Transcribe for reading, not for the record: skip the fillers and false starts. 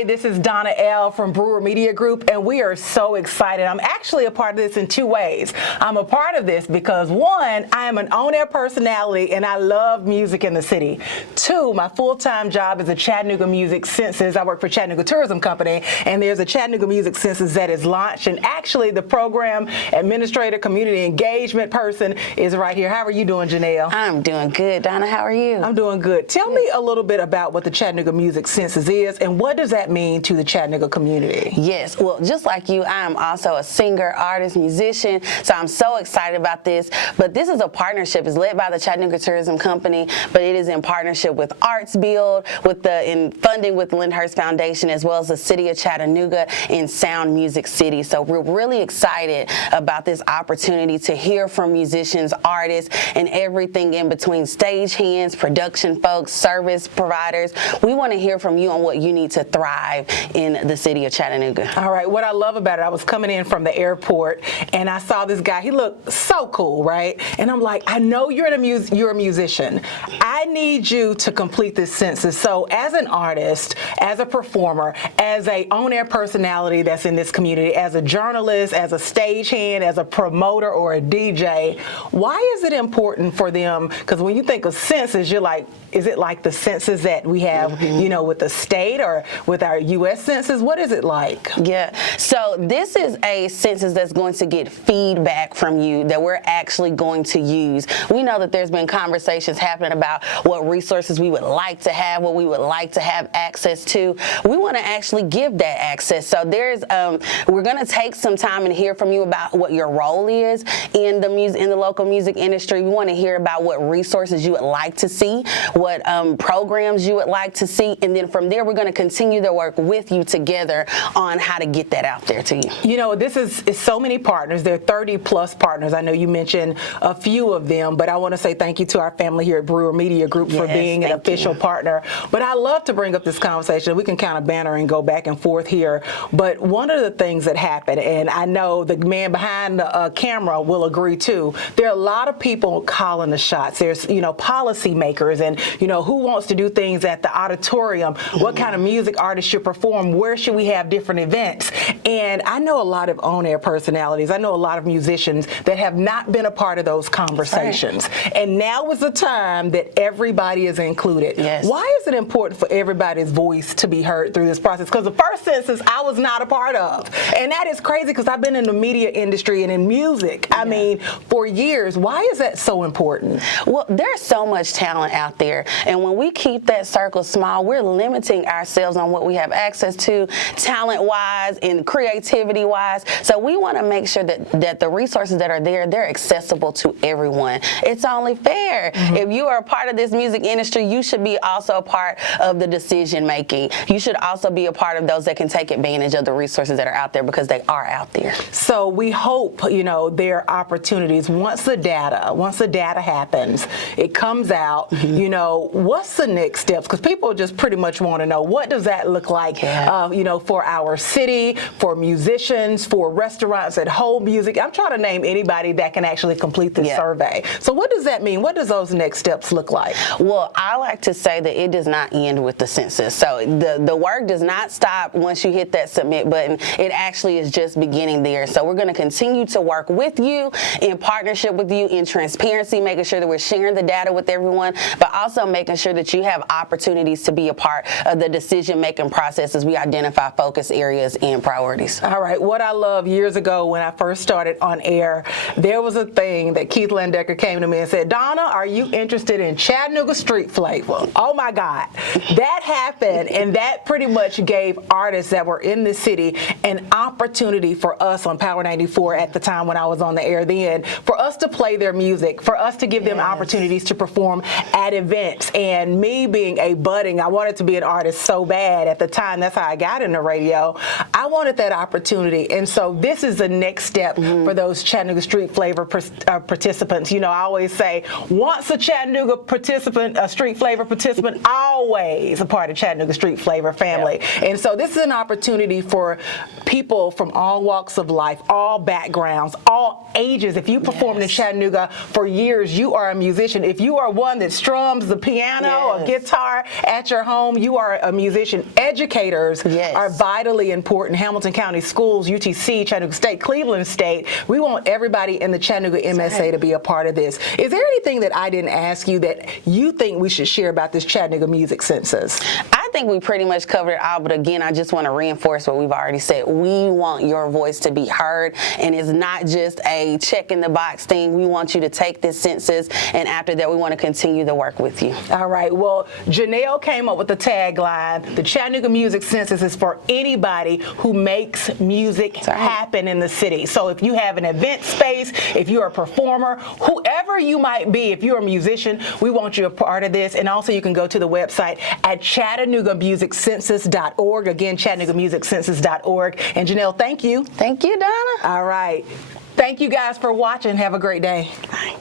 everybody. This is Donna Elle from Brewer Media Group, and we are so excited. I'm actually a part of this in two ways. I'm a part of this because, one, I am an on-air personality, and I love music in the city. Two, my full-time job is a Chattanooga Music Census. I work for Chattanooga Tourism Company, and there's a Chattanooga Music Census that is launched, and actually the program administrator, community engagement person is right here. How are you doing, Janelle? I'm doing good. Donna, how are you? I'm doing good. Tell me a little bit about what the Chattanooga Music Census is, and what does that mean to the Chattanooga community? Yes, well, just like you, I am also a singer, artist, musician, so I'm so excited about this. But this is a partnership. It's led by the Chattanooga Tourism Company, but it is in partnership with ArtsBuild, in funding with Lyndhurst Foundation, as well as the City of Chattanooga and Sound Music City. So we're really excited about this opportunity to hear from musicians, artists, and everything in between, stagehands, production folks, service providers. We want to hear from you on what you need to thrive in the city of Chattanooga. All right, what I love about it, I was coming in from the airport and I saw this guy. He looked so cool, right? And I'm like, I know you're a musician. I need you to complete this census. So as an artist, as a performer, as a on-air personality that's in this community, as a journalist, as a stagehand, as a promoter or a DJ, why is it important for them? Because when you think of census, you're like, is it like the census that we have, you know, with the state or with our U.S. census? What is it like? Yeah, so this is a census that's going to get feedback from you that we're actually going to use. We know that there's been conversations happening about what resources we would like to have, what we would like to have access to. We want to actually give that access. So we're going to take some time and hear from you about what your role is in the local music industry. We want to hear about what resources you would like to see, what programs you would like to see, and then from there we're going to continue to work with you together on how to get that out there to you. You know, this is so many partners. There are 30 plus partners. I know you mentioned a few of them, but I want to say thank you to our family here at Brewer Media Group for being an official partner. But I love to bring up this conversation. We can kind of banter and go back and forth here. But one of the things that happened, and I know the man behind the camera will agree too, there are a lot of people calling the shots. There's, you know, policymakers and, you know, who wants to do things at the auditorium, what kind of music artists should perform, where should we have different events. And I know a lot of on-air personalities. I know a lot of musicians that have not been a part of those conversations. Right. And now is the time that everybody is included. Yes. Why is it important for everybody's voice to be heard through this process? Because the first census I was not a part of. And that is crazy because I've been in the media industry and in music, I mean, for years. Why is that so important? Well, there's so much talent out there. And when we keep that circle small, we're limiting ourselves on what we have access to, talent-wise and creativity-wise. So we want to make sure that the resources that are there, they're accessible to everyone. It's only fair. If you are a part of this music industry, you should be also a part of the decision-making. You should also be a part of those that can take advantage of the resources that are out there, because they are out there. So we hope, you know, there are opportunities once the data happens, it comes out, you know, what's the next steps? Because people just pretty much want to know, what does that look like, you know, for our city, for musicians, for restaurants at home music. I'm trying to name anybody that can actually complete this survey. So what does that mean? What does those next steps look like? Well, I like to say that it does not end with the census. So the work does not stop once you hit that submit button. It actually is just beginning there. So we're going to continue to work with you, in partnership with you, in transparency, making sure that we're sharing the data with everyone, but also making sure that you have opportunities to be a part of the decision-making process as we identify focus areas and priorities. All right. What I love, years ago when I first started on air, there was a thing that Keith Landecker came to me and said, Donna, are you interested in Chattanooga street flavor? Oh my God. That happened, and that pretty much gave artists that were in the city an opportunity for us on Power 94 at the time when I was on the air then, for us to play their music, for us to give them opportunities to perform at events. And me being a budding, I wanted to be an artist so bad at the time. That's how I got into radio. I wanted that opportunity. And so this is the next step for those Chattanooga street flavor participants. You know, I always say, once a Chattanooga participant, a street flavor participant, always a part of Chattanooga street flavor family. And so this is an opportunity for people from all walks of life, all backgrounds, all ages. If you performed in Chattanooga for years, you are a musician. If you are one that strums the piano Yes. or guitar at your home, you are a musician. Educators Yes. are vitally important. Hamilton County Schools, UTC, Chattanooga State, Cleveland State. We want everybody in the Chattanooga MSA to be a part of this. Is there anything that I didn't ask you that you think we should share about this Chattanooga Music Census? I think we pretty much covered it all, but again, I just want to reinforce what we've already said. We want your voice to be heard, and it's not just a check in the box thing. We want you to take this census, and after that, we want to continue the work with you. All right. Well, Janelle came up with the tagline, the Chattanooga Music Census is for anybody who makes music happen in the city. So if you have an event space, if you're a performer, whoever you might be, if you're a musician, we want you a part of this. And also you can go to the website at ChattanoogaMusicCensus.org. Again, ChattanoogaMusicCensus.org. And Janelle, thank you. Thank you, Donna. All right. Thank you guys for watching. Have a great day. Bye.